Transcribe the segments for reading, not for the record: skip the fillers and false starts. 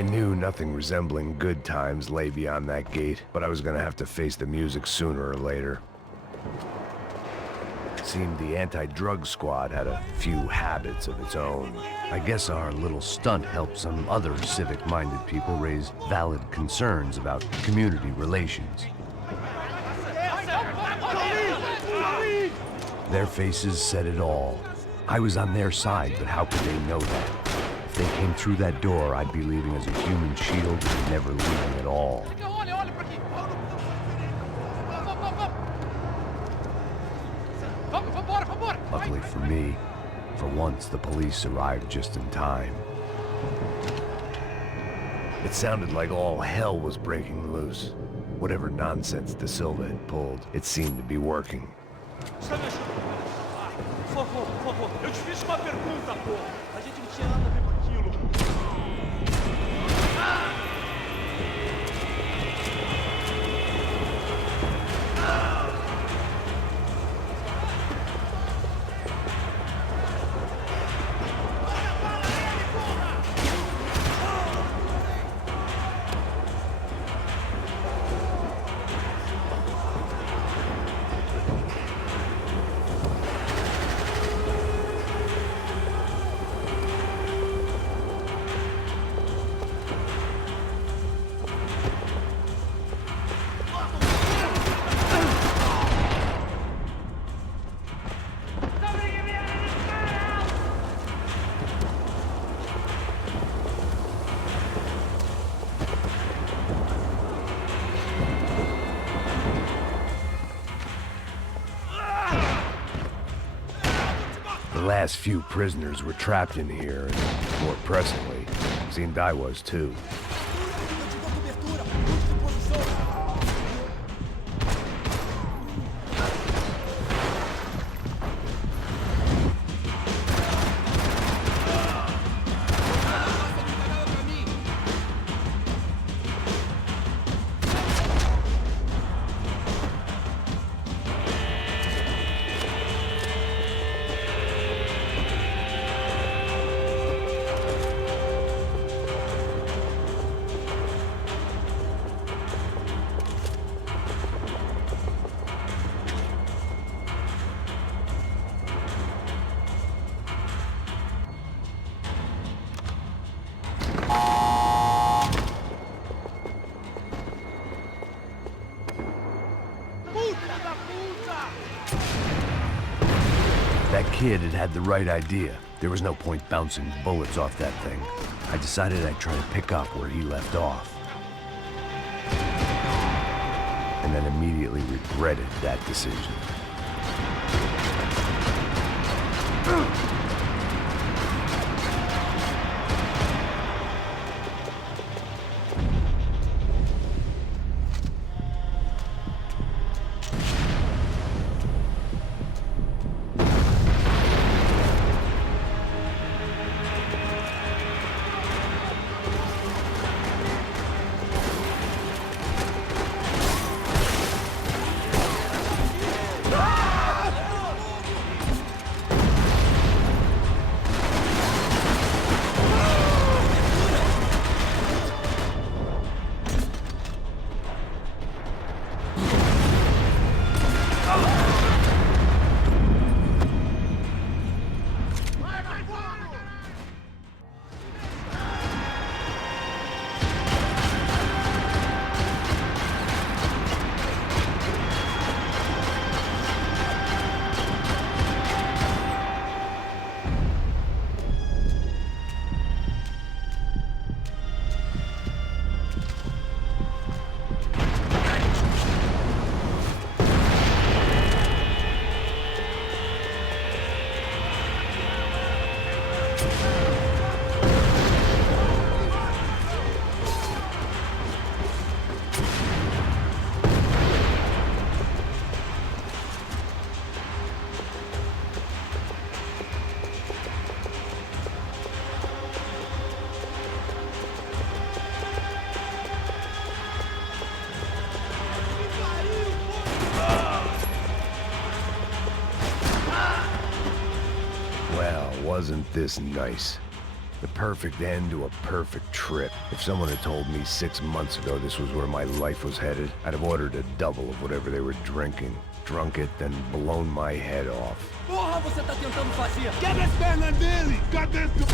I knew nothing resembling good times lay beyond that gate, but I was gonna have to face the music sooner or later. It seemed the anti-drug squad had a few habits of its own. I guess our little stunt helped some other civic-minded people raise valid concerns about community relations. Their faces said it all. I was on their side, but how could they know that? If they came through that door, I'd be leaving as a human shield and never leaving at all. Luckily for me, for once the police arrived just in time. It sounded like all hell was breaking loose. Whatever nonsense De Silva had pulled, it seemed to be working. Por favor, eu te fiz uma pergunta, pô. A gente não tinha nada a ver com aquilo. The last few prisoners were trapped in here, and more pressingly, seemed I was too. That kid had the right idea. There was no point bouncing bullets off that thing. I decided I'd try to pick up where he left off. And then immediately regretted that decision. Wasn't this nice? The perfect end to a perfect trip. If someone had told me 6 months ago this was where my life was headed, I'd have ordered a double of whatever they were drinking, drunk it, then blown my head off. Porra, você tá tentando fazer! Quebra as pernas dele! Cadê tu?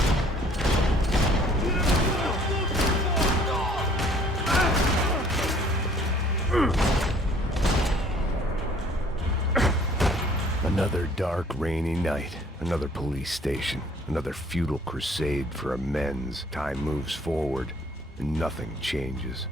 Another dark, rainy night. Another police station. Another futile crusade for amends. Time moves forward, and nothing changes.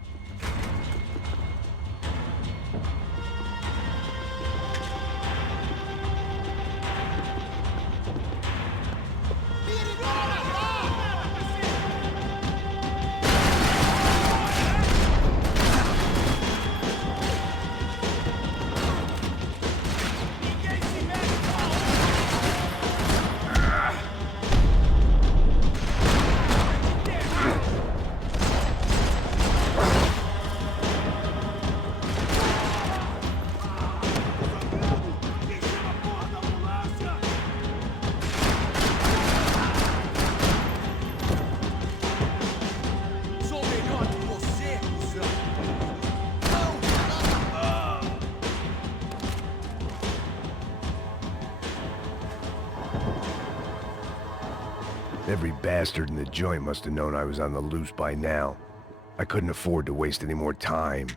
Every bastard in the joint must have known I was on the loose by now. I couldn't afford to waste any more time.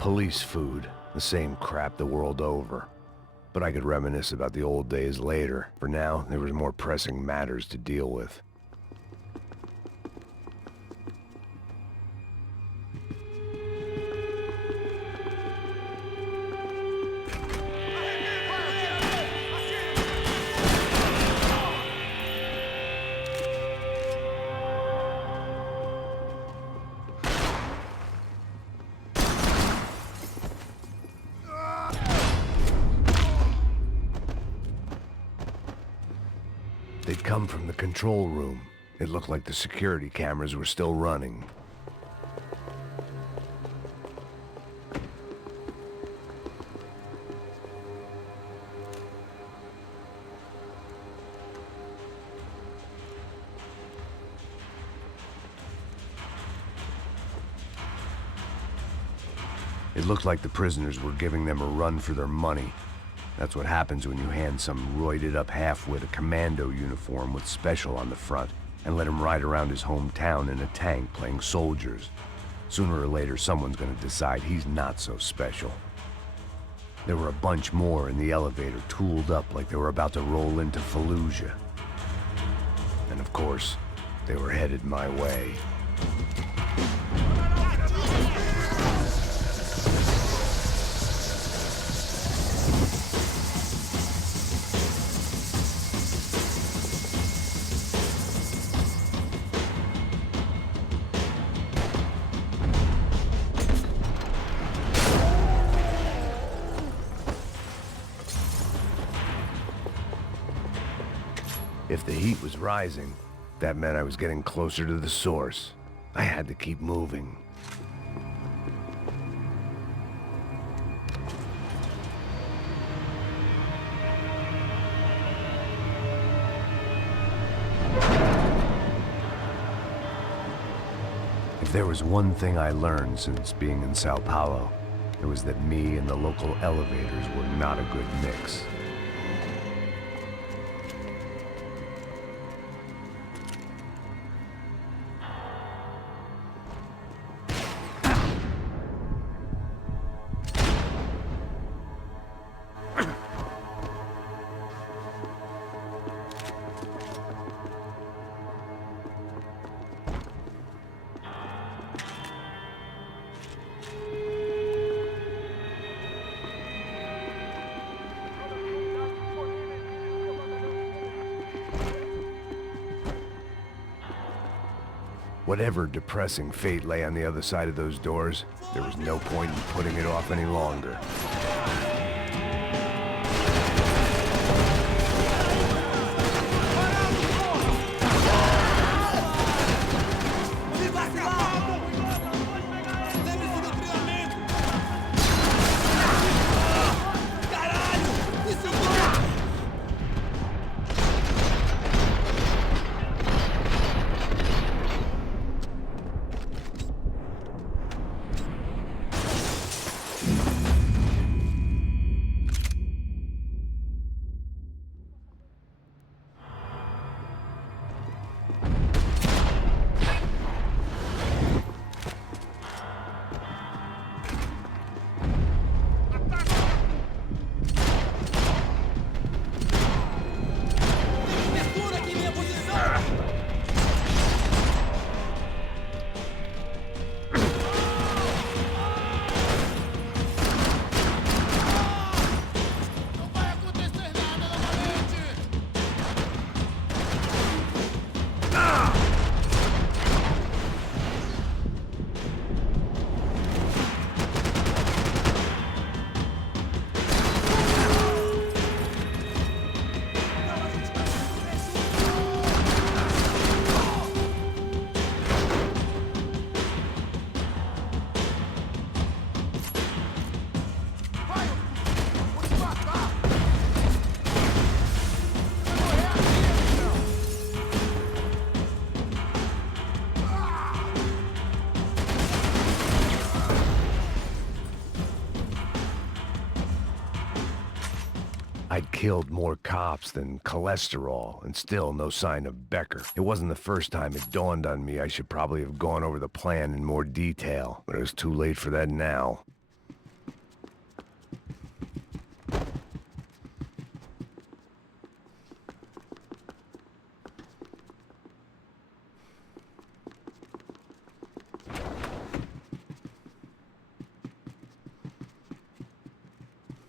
Police food, the same crap the world over. But I could reminisce about the old days later. For now, there was more pressing matters to deal with. They'd come from the control room. It looked like the security cameras were still running. It looked like the prisoners were giving them a run for their money. That's what happens when you hand some roided-up halfwit a commando uniform with special on the front and let him ride around his hometown in a tank playing soldiers. Sooner or later, someone's gonna decide he's not so special. There were a bunch more in the elevator, tooled up like they were about to roll into Fallujah. And of course, they were headed my way. If the heat was rising, that meant I was getting closer to the source. I had to keep moving. If there was one thing I learned since being in Sao Paulo, it was that me and the local elevators were not a good mix. Whatever depressing fate lay on the other side of those doors, there was no point in putting it off any longer. I'd killed more cops than cholesterol, and still no sign of Becker. It wasn't the first time it dawned on me I should probably have gone over the plan in more detail, but it was too late for that now.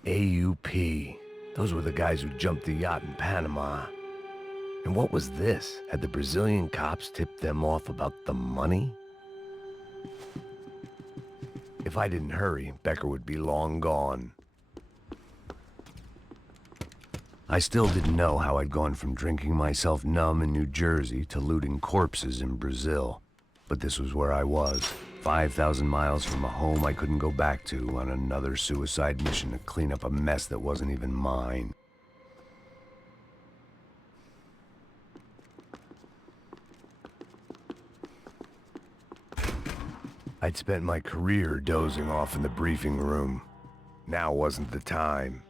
AUP. Those were the guys who jumped the yacht in Panama. And what was this? Had the Brazilian cops tipped them off about the money? If I didn't hurry, Becker would be long gone. I still didn't know how I'd gone from drinking myself numb in New Jersey to looting corpses in Brazil. But this was where I was, 5,000 miles from a home I couldn't go back to, on another suicide mission to clean up a mess that wasn't even mine. I'd spent my career dozing off in the briefing room. Now wasn't the time.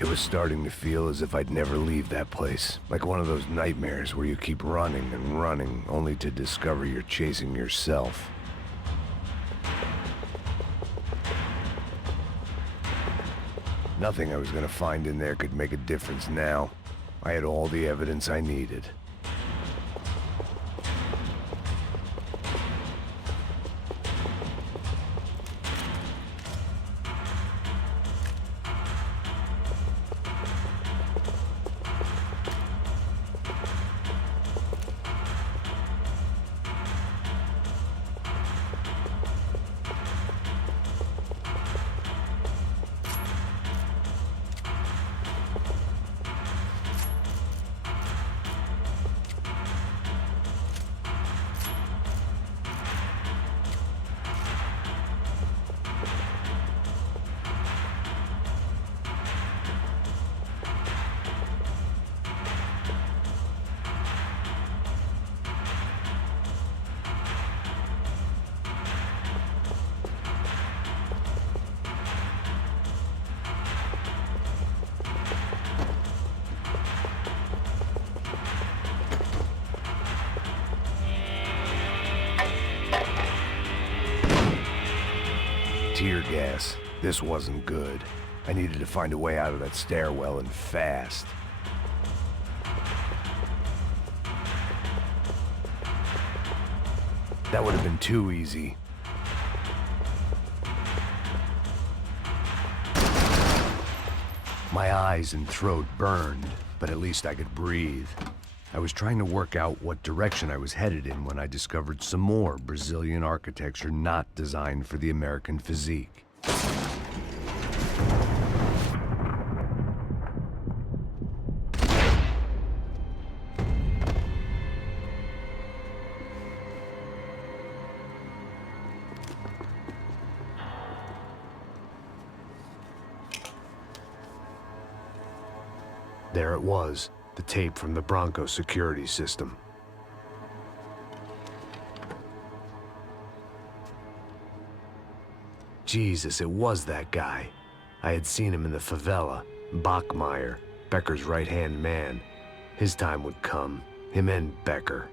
It was starting to feel as if I'd never leave that place. Like one of those nightmares where you keep running and running, only to discover you're chasing yourself. Nothing I was gonna find in there could make a difference now. I had all the evidence I needed. tear gas. This wasn't good. I needed to find a way out of that stairwell and fast. That would have been too easy. My eyes and throat burned, but at least I could breathe. I was trying to work out what direction I was headed in when I discovered some more Brazilian architecture not designed for the American physique. There it was, the tape from the Branco security system. Jesus, it was that guy. I had seen him in the favela, Bachmeyer, Becker's right-hand man. His time would come, him and Becker.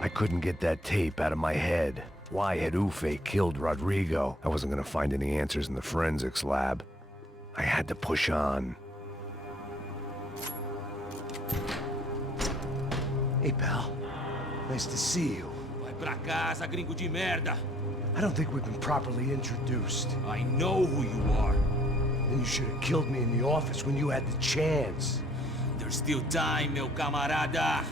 I couldn't get that tape out of my head. Why had Ufe killed Rodrigo? I wasn't gonna find any answers in the forensics lab. I had to push on. Hey, pal. Nice to see you. Vai pra casa, gringo de merda. I don't think we've been properly introduced. I know who you are. Then you should have killed me in the office when you had the chance. There's still time, meu camarada.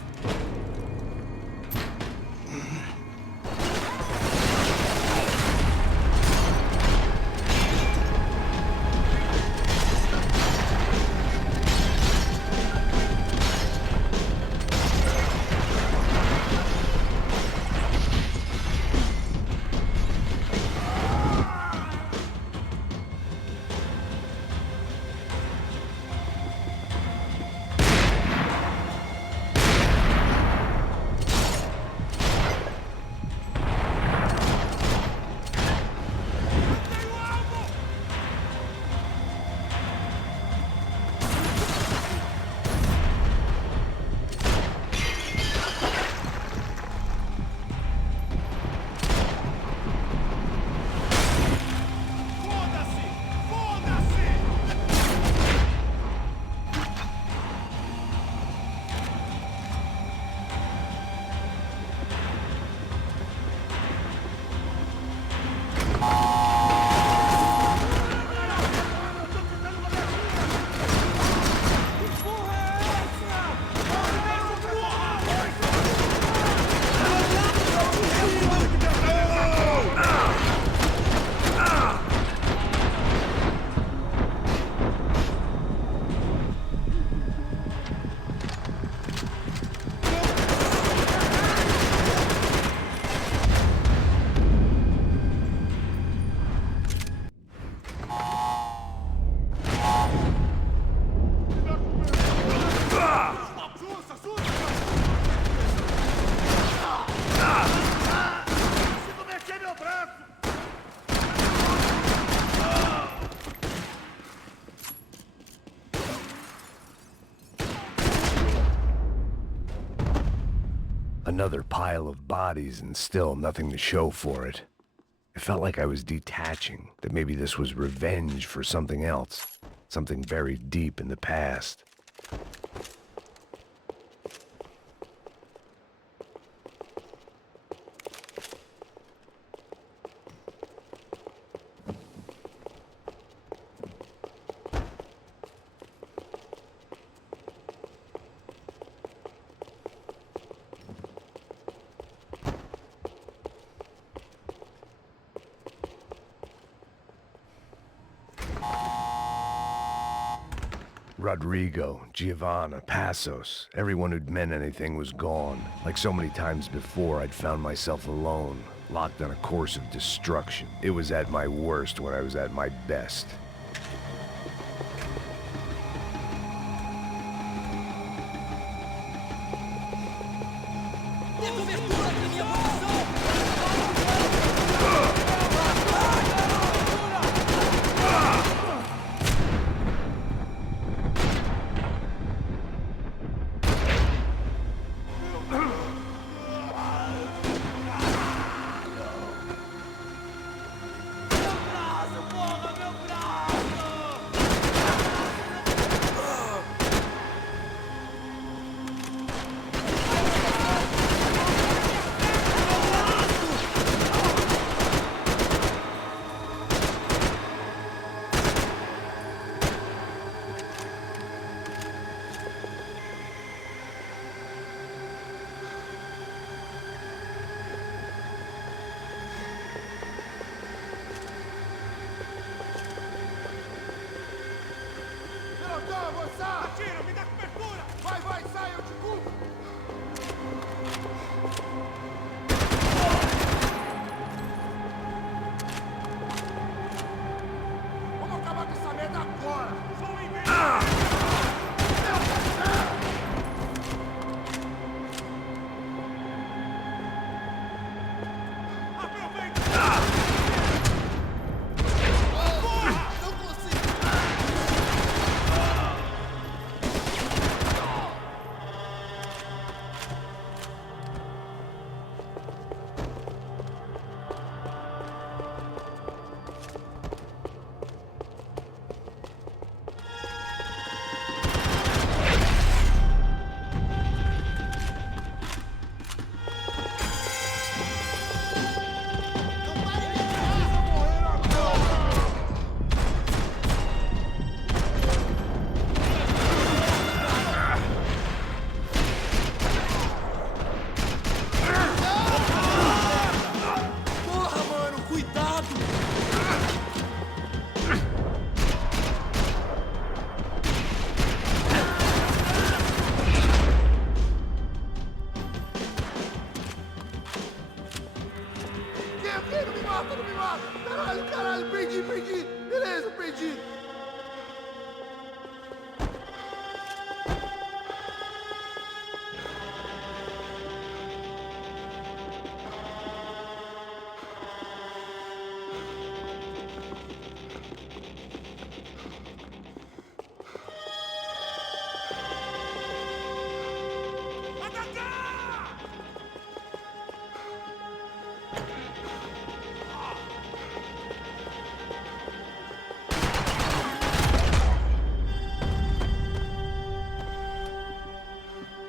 Another pile of bodies and still nothing to show for it. It felt like I was detaching, that maybe this was revenge for something else, something buried deep in the past. Rodrigo, Giovanna, Passos, everyone who'd meant anything was gone. Like so many times before, I'd found myself alone, locked on a course of destruction. It was at my worst when I was at my best. Atira, me dá cobertura! Vai, sai, eu te cubro! Vamos acabar com essa merda agora! Sou um inveja! Não me mata! Caralho, perdi! Beleza, perdi!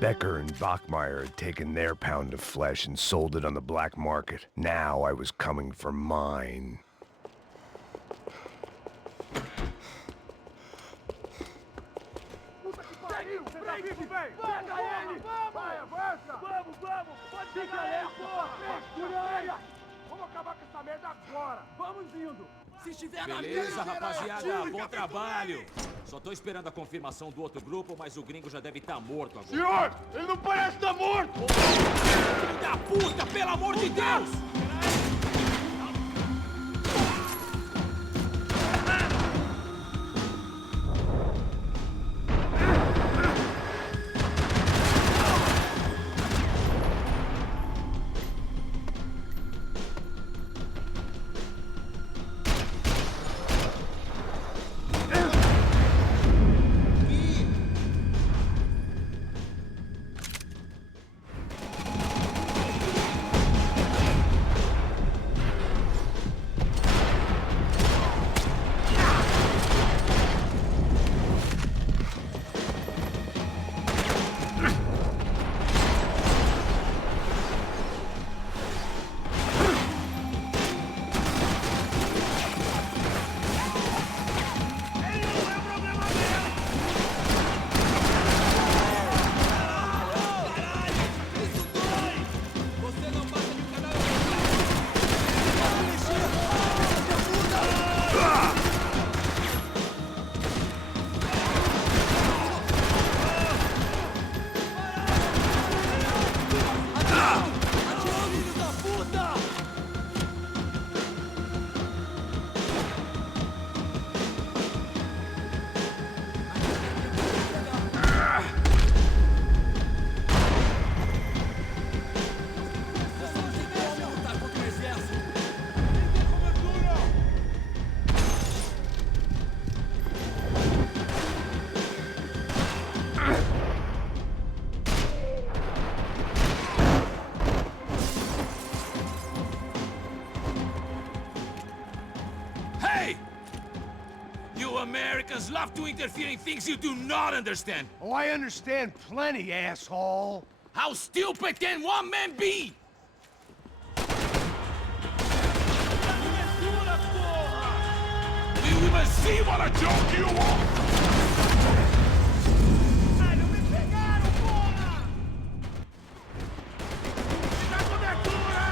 Becker and Bachmeyer had taken their pound of flesh and sold it on the black market. Now I was coming for mine. Puta que pariu! Pega vivo, velho! Pega ele! Vai, avança! Vamos! Pode pegar ele, porra! Segura! Vamos acabar com essa merda agora! Vamos indo! Se estiver na Beleza, rapaziada, bom trabalho! Só tô esperando a confirmação do outro grupo, mas o gringo já deve estar morto agora. Senhor, ele não parece estar morto! Filho da puta, pelo amor de Deus! Americans love to interfere in things you do not understand. Oh, I understand plenty, asshole. How stupid can one man be? Do you even see what a joke you are? Caralho, me pegaram, porra! Me dá cobertura!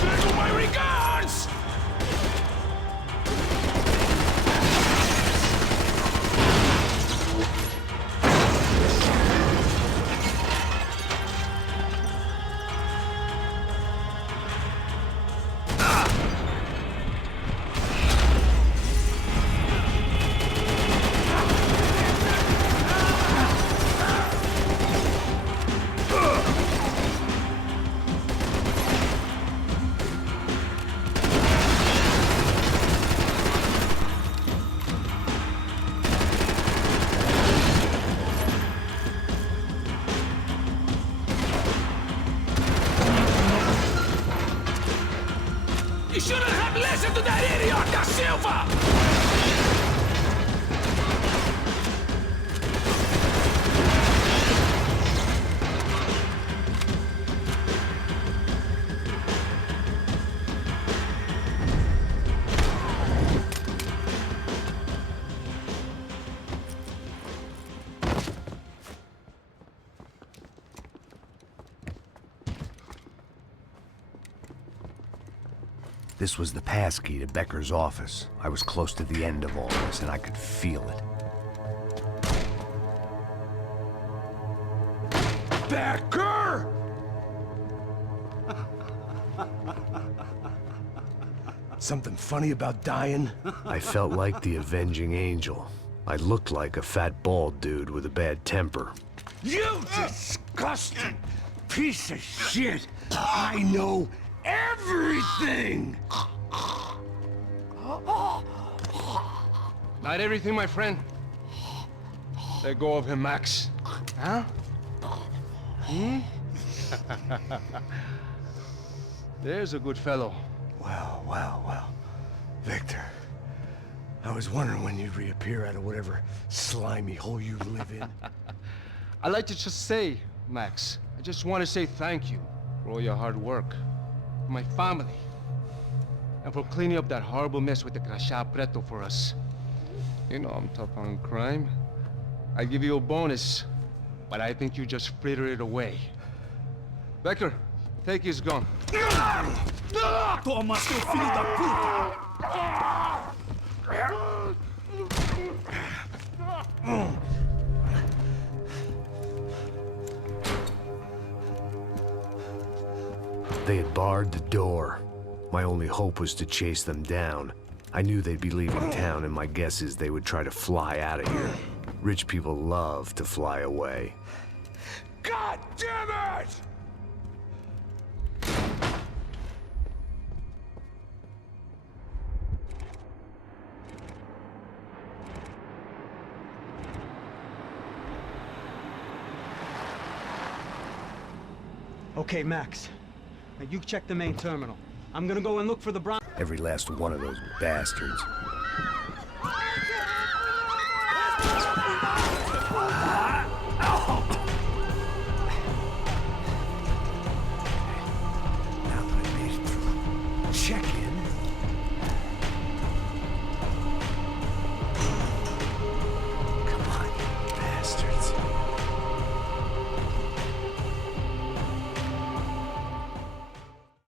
Send you my regards! You shouldn't have listened to that idiot, Da Silva! This was the passkey to Becker's office. I was close to the end of all this, and I could feel it. Becker! Something funny about dying? I felt like the avenging angel. I looked like a fat bald dude with a bad temper. You disgusting piece of shit! I know everything! Not everything, my friend. Let go of him, Max. Huh? There's a good fellow. Well, well, well. Victor, I was wondering when you'd reappear out of whatever slimy hole you live in. I'd like to just say, Max, I just want to say thank you for all your hard work, for my family, and for cleaning up that horrible mess with the crachá preto for us. You know I'm tough on crime. I give you a bonus, but I think you just fritter it away. Becker, take his gun. Toma, seu filho da puta! They had barred the door. My only hope was to chase them down. I knew they'd be leaving town, and my guess is they would try to fly out of here. Rich people love to fly away. God damn it! Okay, Max. Now you check the main terminal. I'm gonna go and look for the Bron. Every last one of those bastards. Now that I made it through, check it.